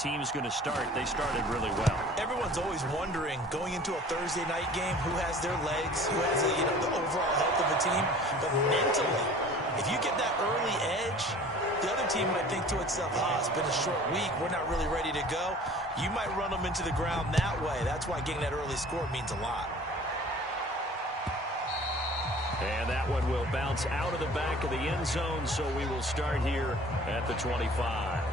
team's going to start. They started really well. Everyone's always wondering, going into a Thursday night game, who has their legs, who has the overall health of a team. But mentally, if you get that early edge, the other team might think to itself, it's been a short week, we're not really ready to go. You might run them into the ground that way. That's why getting that early score means a lot. And that one will bounce out of the back of the end zone, so we will start here at the 25.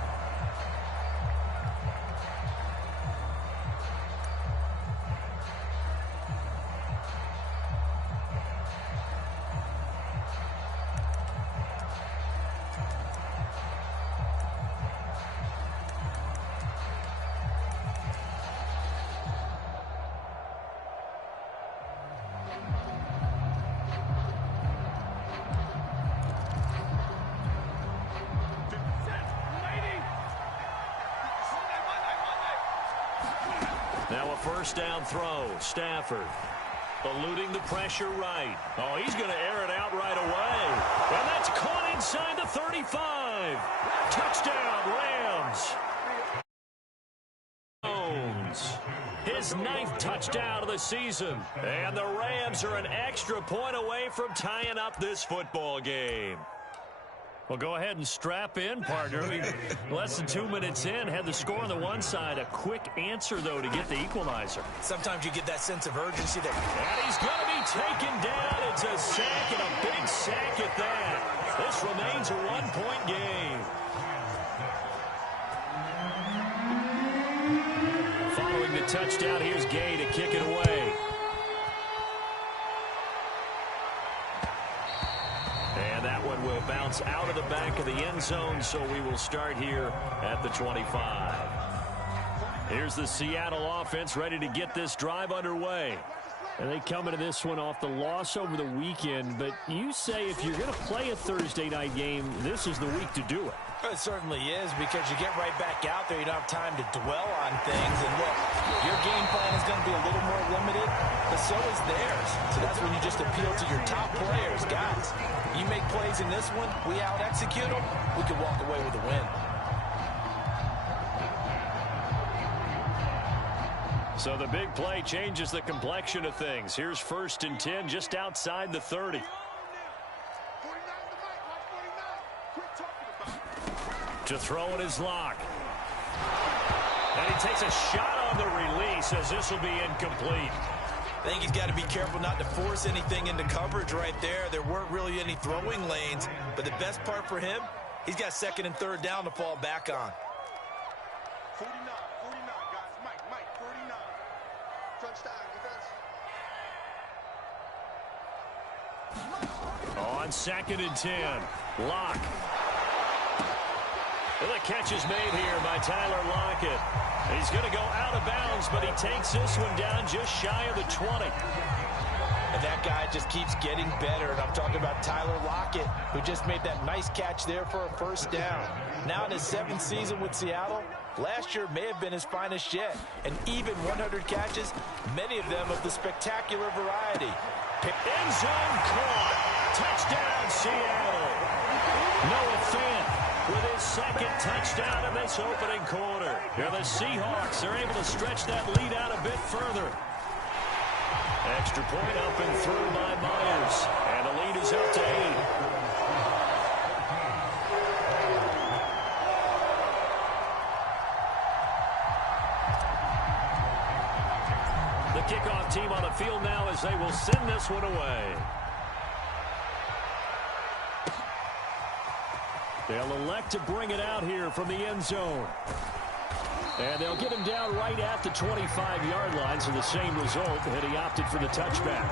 Now a first down throw. Stafford eluding the pressure right. Oh, he's going to air it out right away. And that's caught inside the 35. Touchdown, Rams. His 9th touchdown of the season. And the Rams are an extra point away from tying up this football game. Well, go ahead and strap in, partner. Less than 2 minutes in, had the score on the one side. A quick answer, though, to get the equalizer. Sometimes you get that sense of urgency there. And he's going to be taken down. It's a sack, and a big sack at that. This remains a one-point game. Following the touchdown, here's Gay to kick it away. And that one will bounce out of the back of the end zone, so we will start here at the 25. Here's the Seattle offense ready to get this drive underway. And they come into this one off the loss over the weekend, but you say if you're going to play a Thursday night game, this is the week to do it. It certainly is, because you get right back out there. You don't have time to dwell on things. And look, your game plan is going to be a little more limited, but so is theirs. So that's when you just appeal to your top players. Guys, you make plays in this one, we out-execute them, we can walk away with a win. So the big play changes the complexion of things. Here's 1st and 10 just outside the 30. To throw it is Locke. And he takes a shot on the release as this will be incomplete. I think he's got to be careful not to force anything into coverage right there. There weren't really any throwing lanes, but the best part for him, he's got 2nd and 3rd down to fall back on. 49, guys. Mike, 49. Touchdown, defense. On 2nd and 10, Locke. Well, the catch is made here by Tyler Lockett. He's going to go out of bounds, but he takes this one down just shy of the 20. And that guy just keeps getting better. And I'm talking about Tyler Lockett, who just made that nice catch there for a first down. Now in his 7th season with Seattle, last year may have been his finest yet. And even 100 catches, many of them of the spectacular variety. End zone caught. Touchdown, Seattle. Noah Fant with his 2nd touchdown of this opening quarter. Here the Seahawks are able to stretch that lead out a bit further. Extra point up and through by Myers. And the lead is up to 8. The kickoff team on the field now as they will send this one away. They'll elect to bring it out here from the end zone. And they'll get him down right at the 25-yard line, so the same result, and he opted for the touchback.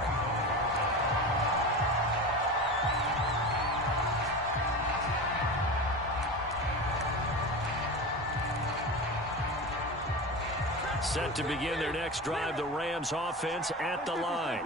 Set to begin their next drive, the Rams offense at the line.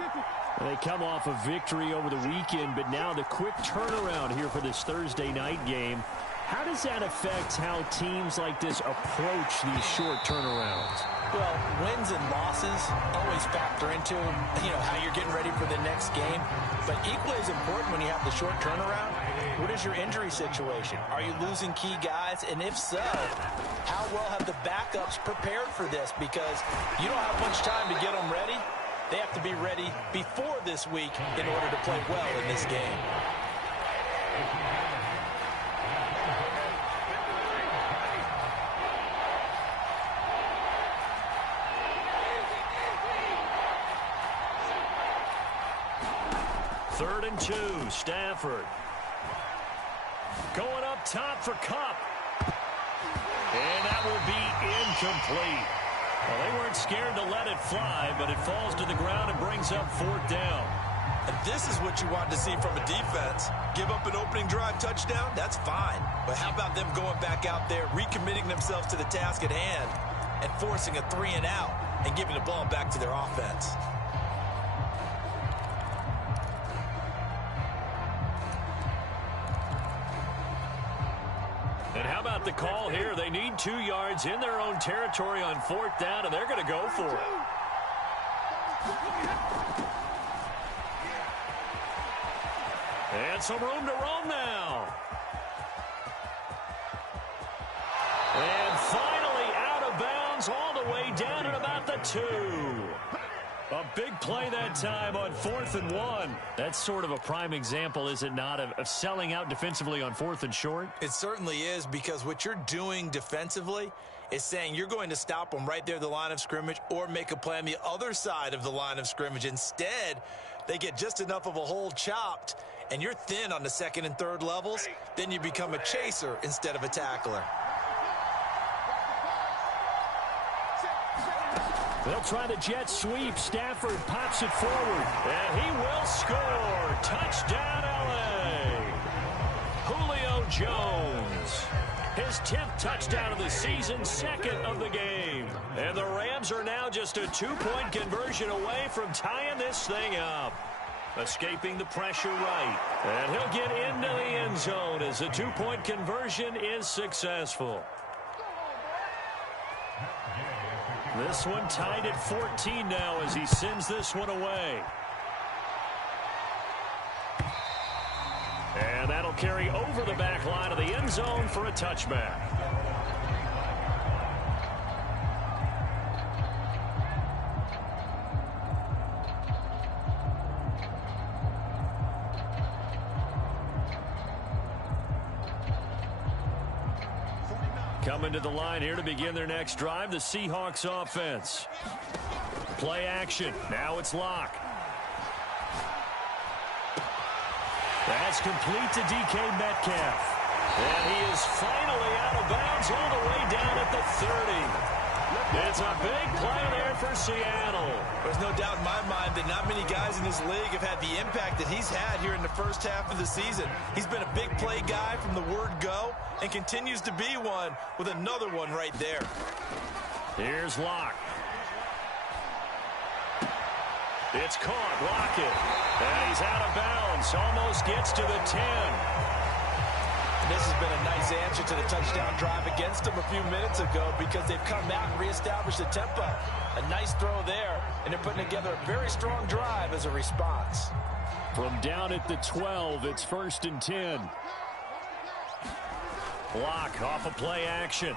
They come off a victory over the weekend, but now the quick turnaround here for this Thursday night game. How does that affect how teams like this approach these short turnarounds? Well, wins and losses always factor into, how you're getting ready for the next game. But equally as important when you have the short turnaround, what is your injury situation? Are you losing key guys? And if so, how well have the backups prepared for this? Because you don't have much time to get them ready. They have to be ready before this week in order to play well in this game. Third and 2, Stafford. Going up top for Kupp. And that will be incomplete. Well, they weren't scared to let it fly, but it falls to the ground and brings up 4th down. And this is what you want to see from a defense. Give up an opening drive touchdown, that's fine. But how about them going back out there, recommitting themselves to the task at hand, and forcing a 3 and out and giving the ball back to their offense? And how about the call here? They need 2 yards in their own territory on 4th down, and they're going to go for it. And some room to roam now. And finally out of bounds all the way down at about the 2. A big play that time on 4th and 1. That's sort of a prime example, is it not, of selling out defensively on 4th and short? It certainly is, because what you're doing defensively is saying you're going to stop them right there at the line of scrimmage or make a play on the other side of the line of scrimmage. Instead, they get just enough of a hole chopped, and you're thin on the 2nd and 3rd levels. Then you become a chaser instead of a tackler. They'll try the jet sweep. Stafford pops it forward, and he will score. Touchdown, L.A. Julio Jones. His 10th touchdown of the season, 2nd of the game. And the Rams are now just a 2-point conversion away from tying this thing up. Escaping the pressure right. And he'll get into the end zone as the 2-point conversion is successful. This one tied at 14 now as he sends this one away. And that'll carry over the back line of the end zone for a touchback. Coming to the line here to begin their next drive, the Seahawks offense. Play action. Now it's Locke. That's complete to DK Metcalf. And he is finally out of bounds all the way down at the 30. It's a big play there for Seattle. There's no doubt in my mind that not many guys in this league have had the impact that he's had here in the first half of the season. He's been a big play guy from the word go and continues to be one with another one right there. Here's Locke. It's caught. Lockett. And he's out of bounds. Almost gets to the 10. And this has been a nice answer to the touchdown drive against them a few minutes ago, because they've come out and reestablished the tempo. A nice throw there, and they're putting together a very strong drive as a response. From down at the 12, it's 1st and 10. Block off a play action.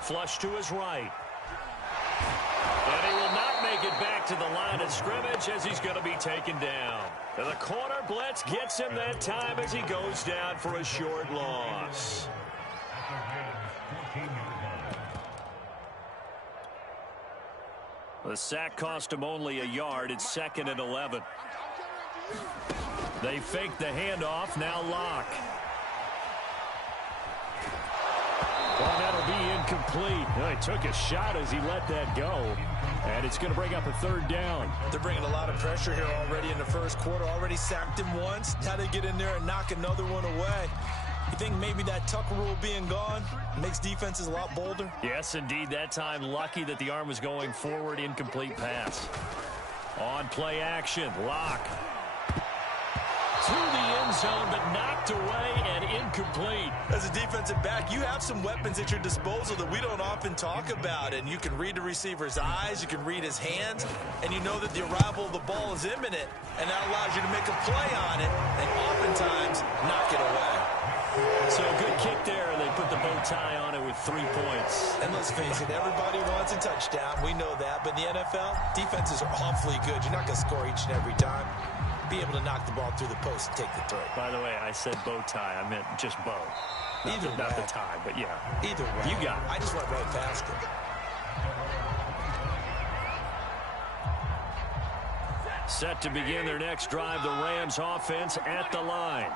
Flush to his right. And he will not make it back to the line of scrimmage as he's going to be taken down. And the corner blitz gets him that time as he goes down for a short loss. The sack cost him only a yard. It's 2nd and 11. They fake the handoff. Now Locke. Well, that'll be incomplete. Well, he took a shot as he let that go. And it's going to bring up a 3rd down. They're bringing a lot of pressure here already in the first quarter. Already sacked him once. Now they get in there and knock another one away. You think maybe that Tucker rule being gone makes defenses a lot bolder? Yes, indeed. That time, lucky that the arm was going forward. Incomplete pass. On play action, Locke. to the end zone, but knocked away and incomplete. As a defensive back, you have some weapons at your disposal that we don't often talk about. And you can read the receiver's eyes, you can read his hands, and you know that the arrival of the ball is imminent. And that allows you to make a play on it and oftentimes knock it away. So a good kick there, and they put the bow tie on it with 3 points. And let's face it, everybody wants a touchdown. We know that. But in the NFL, defenses are awfully good. You're not going to score each and every time. Be able to knock the ball through the post and take the throw. By the way, I said bow tie. I meant just bow. Not the tie, but yeah. Either way. You got it. I just went right past it. Set to begin their next drive, the Rams offense at the line.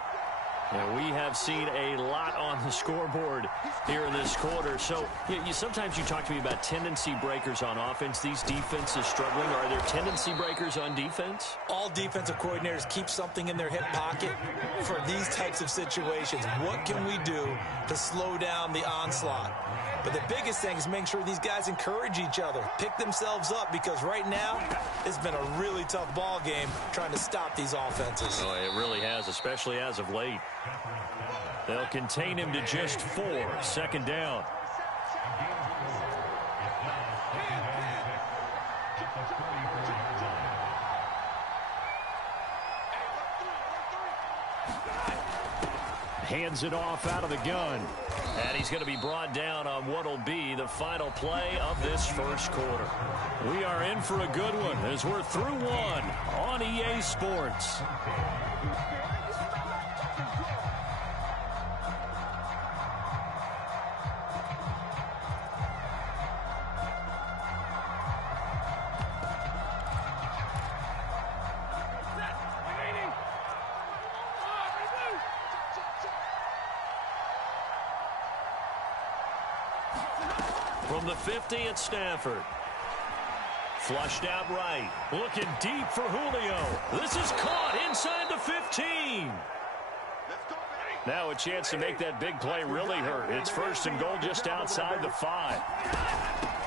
And we have seen a lot on the scoreboard here in this quarter. So sometimes you talk to me about tendency breakers on offense. These defenses struggling. Are there tendency breakers on defense? All defensive coordinators keep something in their hip pocket for these types of situations. What can we do to slow down the onslaught? But the biggest thing is making sure these guys encourage each other, pick themselves up, because right now it's been a really tough ball game trying to stop these offenses. Oh, it really has, especially as of late. They'll contain him to just 4. Second down. Hands it off out of the gun. And he's going to be brought down on what will be the final play of this first quarter. We are in for a good one as we're through one on EA Sports. From the 50 at Stafford. Flushed out right. Looking deep for Julio. This is caught inside the 15. Now a chance to make that big play really hurt. It's first and goal just outside the 5.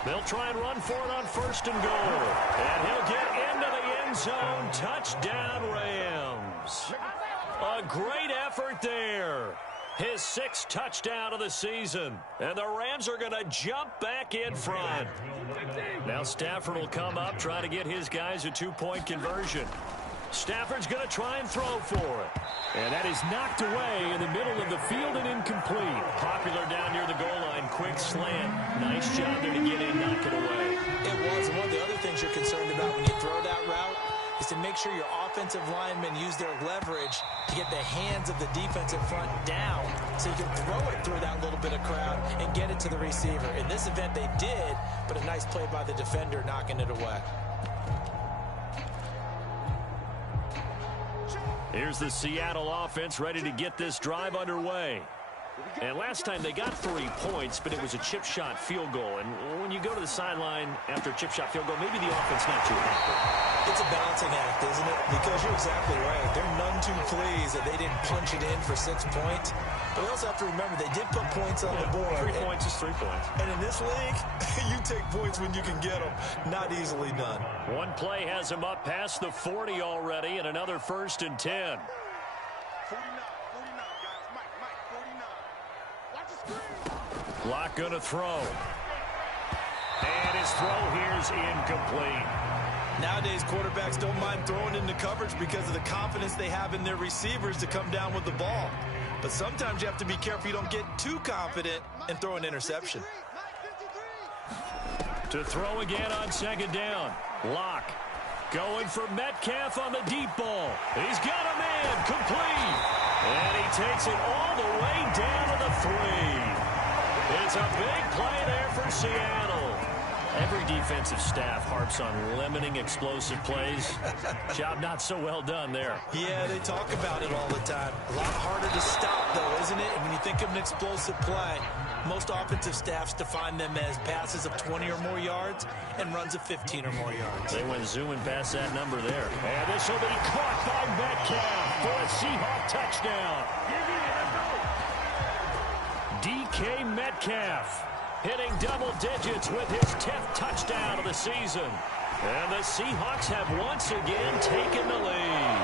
They'll try and run for it on first and goal. And he'll get into the end zone. Touchdown, Rams. A great effort there. His 6th touchdown of the season. And the Rams are going to jump back in front. Now Stafford will come up, try to get his guys a 2-point conversion. Stafford's going to try and throw for it. And that is knocked away in the middle of the field and incomplete. Popular down near the goal line. Quick slant. Nice job there to get in, knock it away. It was. And one of the other things you're concerned about when you throw that route is to make sure your offensive linemen use their leverage to get the hands of the defensive front down so you can throw it through that little bit of crowd and get it to the receiver. In this event, they did, but a nice play by the defender knocking it away. Here's the Seattle offense ready to get this drive underway. And last time they got 3 points, but it was a chip shot field goal. And when you go to the sideline after a chip shot field goal, maybe the offense not too happy. It's a balancing act, isn't it? Because you're exactly right. They're none too pleased that they didn't punch it in for 6 points. But we also have to remember they did put points on the board. 3 points is 3 points. And in this league, you take points when you can get them. Not easily done. One play has him up past the 40 already, and another 1st and 10. 49, guys. Mike, 49. Watch the screen. Lock gonna throw. And his throw here's incomplete. Nowadays, quarterbacks don't mind throwing into coverage because of the confidence they have in their receivers to come down with the ball. But sometimes you have to be careful you don't get too confident and throw an interception. To throw again on 2nd down. Lock going for Metcalf on the deep ball. He's got a man complete. And he takes it all the way down to the 3. It's a big play there for Seattle. Every defensive staff harps on limiting explosive plays. Job not so well done there. Yeah, they talk about it all the time. A lot harder to stop, though, isn't it? And when you think of an explosive play, most offensive staffs define them as passes of 20 or more yards and runs of 15 or more yards. They went zooming past that number there. And this will be caught by Metcalf for a Seahawk touchdown. DK Metcalf hitting double digits with his 10th touchdown of the season. And the Seahawks have once again taken the lead.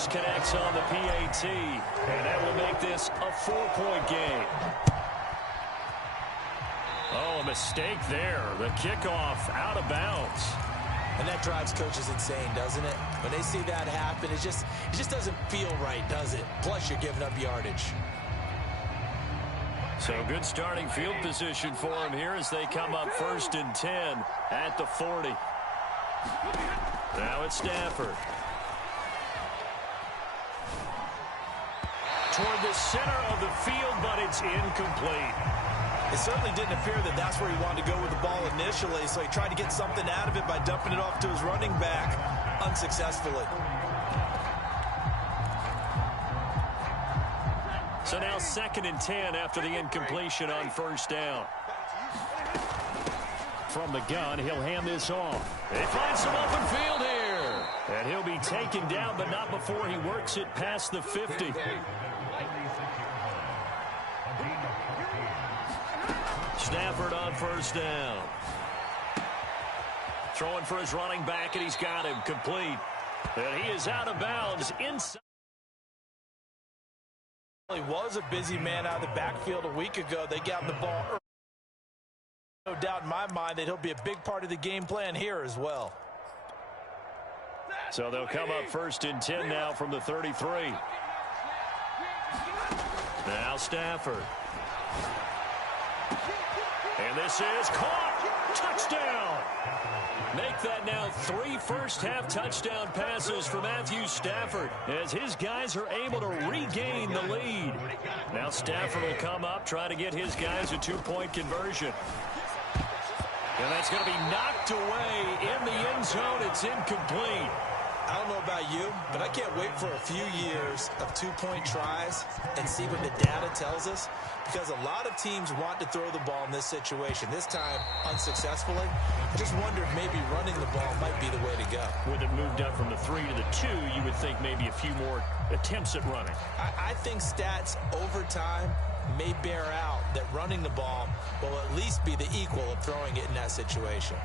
first connects on the PAT, and that will make this a 4-point game. Oh, a mistake there. The kickoff out of bounds. And that drives coaches insane, doesn't it? When they see that happen, it just doesn't feel right, does it? Plus, you're giving up yardage. So good starting field position for him here as they come up 1st and 10 at the 40. Now it's Stafford. Toward the center of the field, but it's incomplete. It certainly didn't appear that that's where he wanted to go with the ball initially, so he tried to get something out of it by dumping it off to his running back unsuccessfully. So now 2nd and 10 after the incompletion on 1st down. From the gun, he'll hand this off. They find some open field here. And he'll be taken down, but not before he works it past the 50. Stafford on 1st down. Throwing for his running back, and he's got him complete. And he is out of bounds inside. He was a busy man out of the backfield a week ago. They got him the ball early. No doubt in my mind that he'll be a big part of the game plan here as well. So they'll come up 1st and 10 now from the 33. Now Stafford. And this is caught. Touchdown. Make that now 3 first-half touchdown passes for Matthew Stafford as his guys are able to regain the lead. Now Stafford will come up, try to get his guys a 2-point conversion. And that's going to be knocked away in the end zone. It's incomplete. I don't know about you, but I can't wait for a few years of 2-point tries and see what the data tells us, because a lot of teams want to throw the ball in this situation. This time, unsuccessfully. I just wonder if maybe running the ball might be the way to go. With it moved up from the 3 to the 2, you would think maybe a few more attempts at running. I think stats over time may bear out that running the ball will at least be the equal of throwing it in that situation.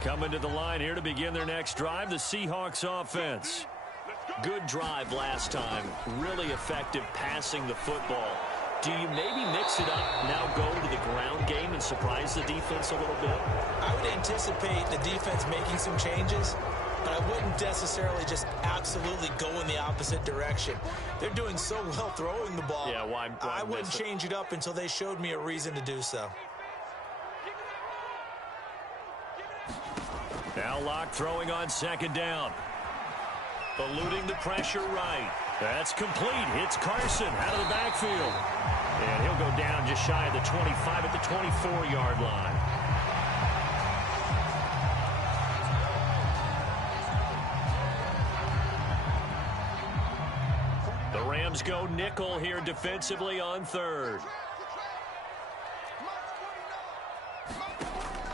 Coming to the line here to begin their next drive, the Seahawks offense. Good drive last time. Really effective passing the football. Do you maybe mix it up, now go to the ground game and surprise the defense a little bit? I would anticipate the defense making some changes, but I wouldn't necessarily just absolutely go in the opposite direction. They're doing so well throwing the ball. Yeah, why I wouldn't change it up until they showed me a reason to do so. Now Locke throwing on 2nd down. Eluding the pressure right. That's complete. Hits Carson out of the backfield. And he'll go down just shy of the 25 at the 24-yard line. The Rams go nickel here defensively on 3rd.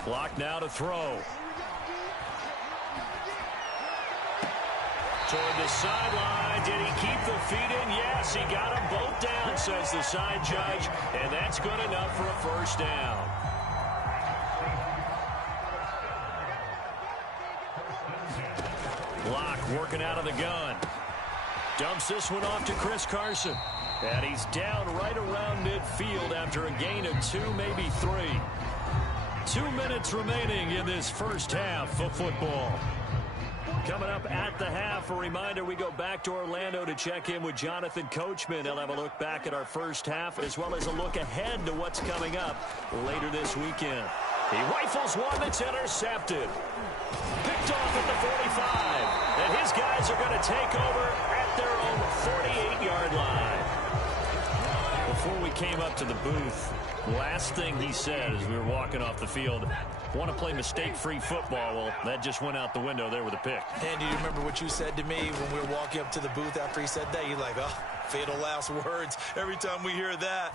Clock now to throw. Toward the sideline. Did he keep the feet in? Yes, he got them both down, says the side judge. And that's good enough for a 1st down. Locke working out of the gun. Dumps this one off to Chris Carson. And he's down right around midfield after a gain of 2, maybe 3. 2 minutes remaining in this first half of football. Coming up at the half, a reminder, we go back to Orlando to check in with Jonathan Coachman. He'll have a look back at our first half as well as a look ahead to what's coming up later this weekend. He rifles one that's intercepted. Picked off at the 45. And his guys are going to take over at their own 48-yard line. Before we came up to the booth, last thing he said as we were walking off the field, want to play mistake-free football. Well, that just went out the window there with a pick. And do you remember what you said to me when we were walking up to the booth after he said that? You're like, oh, fatal last words. Every time we hear that,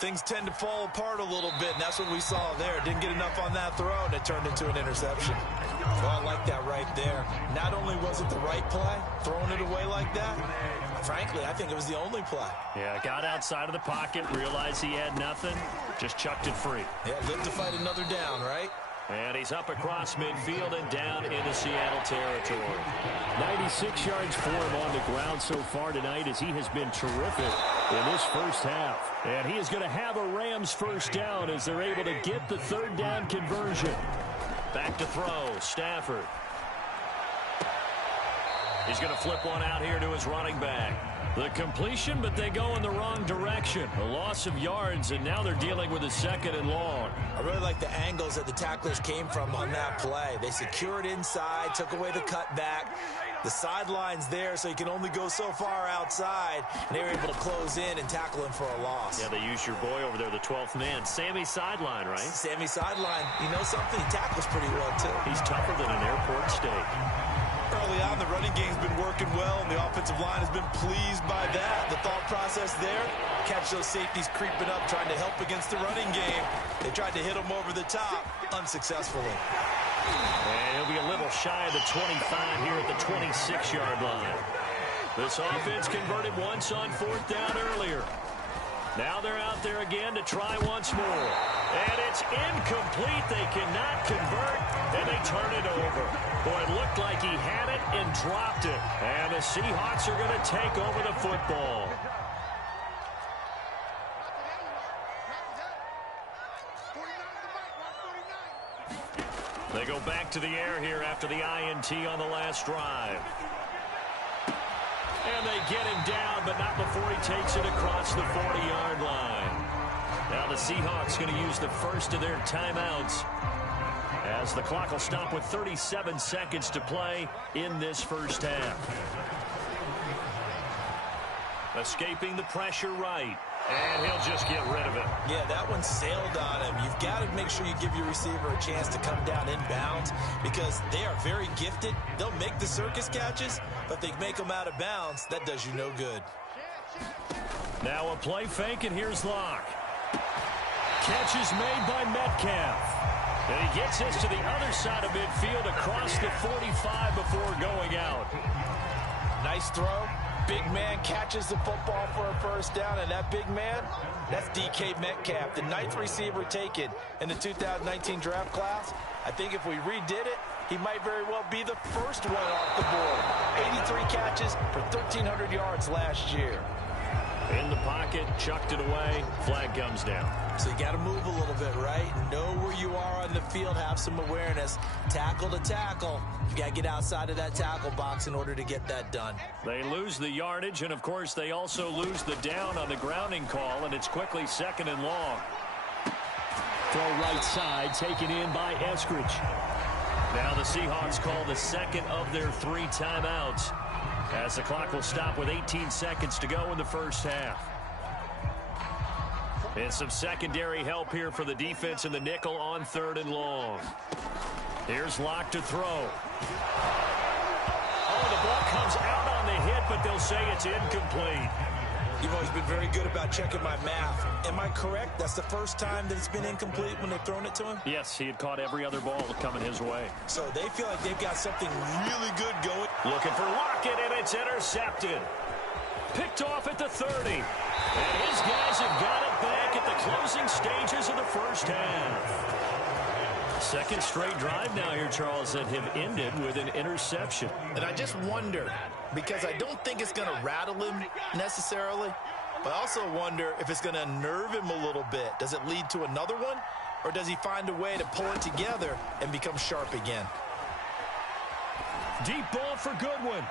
things tend to fall apart a little bit, and that's what we saw there. Didn't get enough on that throw, and it turned into an interception. Well, I like that right there. Not only was it the right play, throwing it away like that, frankly, I think it was the only play. Yeah, got outside of the pocket, realized he had nothing, just chucked it free. Yeah, live to fight another down, right? And he's up across midfield and down into Seattle territory. 96 yards for him on the ground so far tonight as he has been terrific in this first half. And he is going to have a Rams first down as they're able to get the third down conversion. Back to throw, Stafford. He's going to flip one out here to his running back. The completion, but they go in the wrong direction. A loss of yards, and now they're dealing with a second and long. I really like the angles that the tacklers came from on that play. They secured inside, took away the cutback. The sideline's there, so you can only go so far outside. And they were able to close in and tackle him for a loss. Yeah, they used your boy over there, the 12th man. Sammy sideline, right? Sammy sideline. You know something? He tackles pretty well, too. He's tougher than an airport steak. Early on, the running game's been working well, and the offensive line has been pleased by that. The thought process there, catch those safeties creeping up, trying to help against the running game. They tried to hit them over the top, unsuccessfully. And he'll be a little shy of the 25 here at the 26-yard line. This offense converted once on fourth down earlier. Now they're out there again to try once more. And it's incomplete. They cannot convert, and they turn it over. Boy, it looked like he had it and dropped it. And the Seahawks are going to take over the football. They go back to the air here after the INT on the last drive. And they get him down, but not before he takes it across the 40-yard line. Now the Seahawks going to use the first of their timeouts as the clock will stop with 37 seconds to play in this first half. Escaping the pressure right. And he'll just get rid of it. Yeah, that one sailed on him. You've got to make sure you give your receiver a chance to come down inbounds because they are very gifted. They'll make the circus catches, but they make them out of bounds. That does you no good. Now a play fake, and here's Locke. Catch is made by Metcalf. And he gets this to the other side of midfield across the 45 before going out. Nice throw. Big man catches the football for a first down, and that big man, that's DK Metcalf, the 9th receiver taken in the 2019 draft class. I think if we redid it, he might very well be the first one off the board. 83 catches for 1,300 yards last year. In the pocket, chucked it away, flag comes down. So you got to move a little bit, right? Know where you are on the field, have some awareness. Tackle to tackle. You got to get outside of that tackle box in order to get that done. They lose the yardage, and of course they also lose the down on the grounding call, and it's quickly second and long. Throw right side, taken in by Eskridge. Now the Seahawks call the second of their 3 timeouts, as the clock will stop with 18 seconds to go in the first half. And some secondary help here for the defense in the nickel on 3rd and long. Here's Locke to throw. Oh, the ball comes out on the hit, but they'll say it's incomplete. You've always been very good about checking my math. Am I correct? That's the first time that it's been incomplete when they've thrown it to him? Yes, he had caught every other ball coming his way. So they feel like they've got something really good going. Looking for Lockett, and it's intercepted. Picked off at the 30. And his guys have got it back at the closing stages of the first half. Second straight drive now here, Charles, that have ended with an interception. And I just wonder, because I don't think it's going to rattle him necessarily, but I also wonder if it's going to unnerve him a little bit. Does it lead to another one, or does he find a way to pull it together and become sharp again? Deep ball for Goodwin.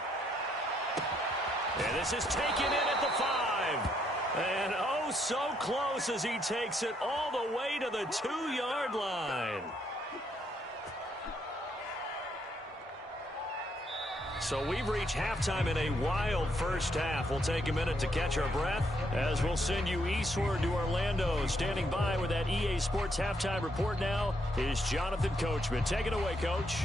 And this is taken in at the 5. And oh, so close as he takes it all the way to the 2-yard line. So we've reached halftime in a wild first half. We'll take a minute to catch our breath as we'll send you eastward to Orlando. Standing by with that EA Sports halftime report now is Jonathan Coachman. Take it away, Coach.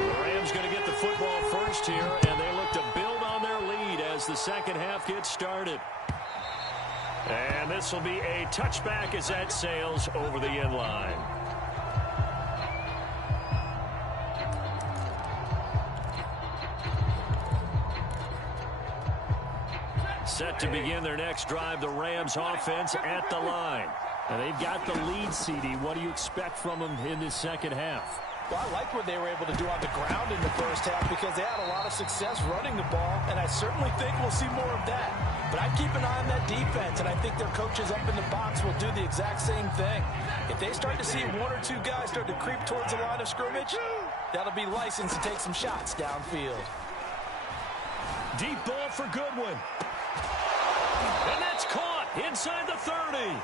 The Rams going to get the football first here, and they look to build on their lead as the second half gets started. And this will be a touchback as that sails over the end line. Set to begin their next drive, the Rams offense at the line. And they've got the lead, CD. What do you expect from them in this second half? Well, I like what they were able to do on the ground in the first half because they had a lot of success running the ball, and I certainly think we'll see more of that. But I keep an eye on that defense, and I think their coaches up in the box will do the exact same thing. If they start to see one or two guys start to creep towards the line of scrimmage, that'll be licensed to take some shots downfield. Deep ball for Goodwin. And that's caught inside the 30.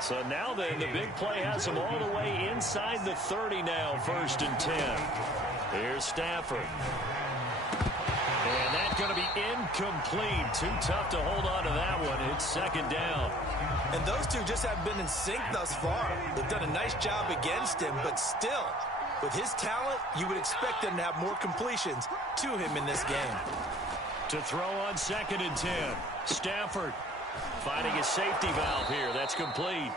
So now then, the big play has them all the way inside the 30 now, 1st and 10. Here's Stafford. And that's going to be incomplete. Too tough to hold on to that one. It's 2nd down. And those two just haven't been in sync thus far. They've done a nice job against him, but still, with his talent, you would expect them to have more completions to him in this game. To throw on 2nd and 10. Stafford finding a safety valve here. That's complete.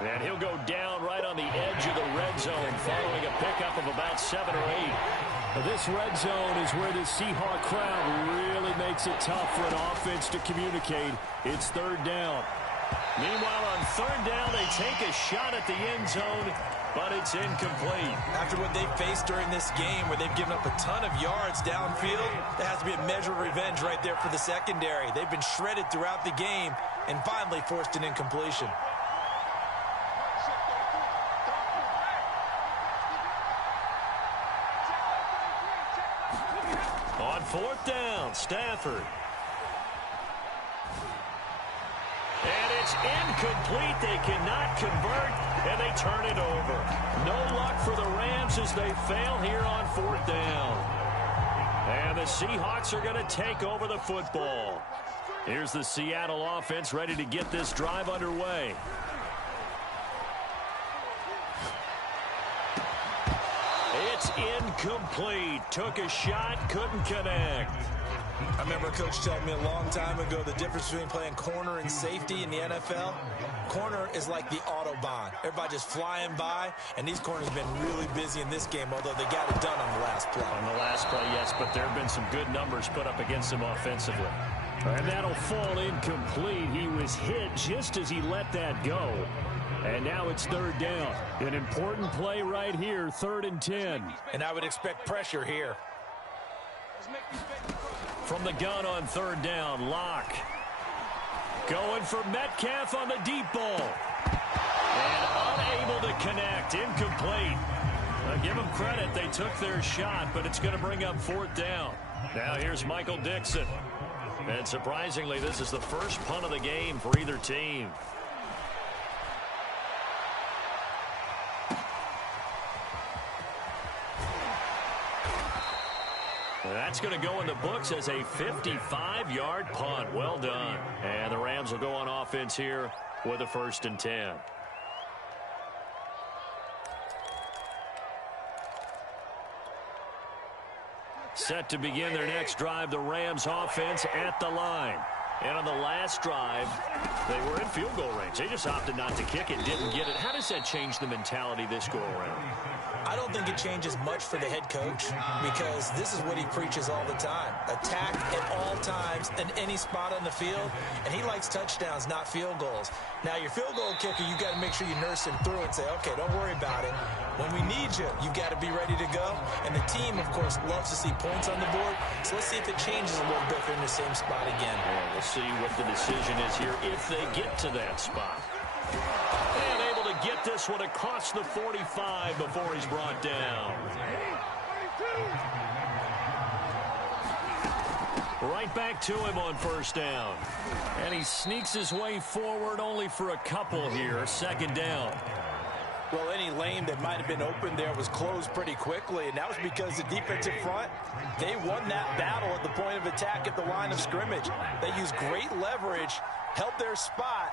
And he'll go down right on the edge of the red zone following a pickup of about 7 or 8. This red zone is where the Seahawk crowd really makes it tough for an offense to communicate. It's 3rd down. Meanwhile, on 3rd down, they take a shot at the end zone, but it's incomplete. After what they've faced during this game where they've given up a ton of yards downfield, there has to be a measure of revenge right there for the secondary. They've been shredded throughout the game and finally forced an incompletion. On 4th down, Stafford. And it's incomplete. They cannot convert, and they turn it over. No luck for the Rams as they fail here on 4th down. And the Seahawks are going to take over the football. Here's the Seattle offense ready to get this drive underway. It's incomplete. Took a shot, couldn't connect. I remember a coach telling me a long time ago the difference between playing corner and safety in the NFL. Corner is like the Autobahn. Everybody just flying by, and these corners have been really busy in this game, although they got it done on the last play. On the last play, yes, but there have been some good numbers put up against him offensively. And that'll fall incomplete. He was hit just as he let that go. And now it's 3rd down. An important play right here, 3rd and 10. And I would expect pressure here. From the gun on 3rd down, Locke. Going for Metcalf on the deep ball. And unable to connect, incomplete. Give them credit, they took their shot, but it's going to bring up 4th down. Now here's Michael Dixon. And surprisingly, this is the first punt of the game for either team. That's going to go in the books as a 55-yard punt. Well done. And the Rams will go on offense here with a 1st and 10. Set to begin their next drive, the Rams offense at the line. And on the last drive, they were in field goal range. They just opted not to kick it, didn't get it. How does that change the mentality this go around? I don't think it changes much for the head coach because this is what he preaches all the time. Attack at all times in any spot on the field, and he likes touchdowns, not field goals. Now, your field goal kicker, you got to make sure you nurse him through and say, okay, don't worry about it. When we need you, you've got to be ready to go. And the team, of course, loves to see points on the board. So let's see if it changes a little bit if they're in the same spot again. Yeah, we'll see what the decision is here if they get to that spot. And able to get this one across the 45 before he's brought down. Right back to him on 1st down. And he sneaks his way forward only for a couple here. 2nd down. Well, any lane that might have been open there was closed pretty quickly, and that was because the defensive front, they won that battle at the point of attack at the line of scrimmage. They used great leverage, held their spot,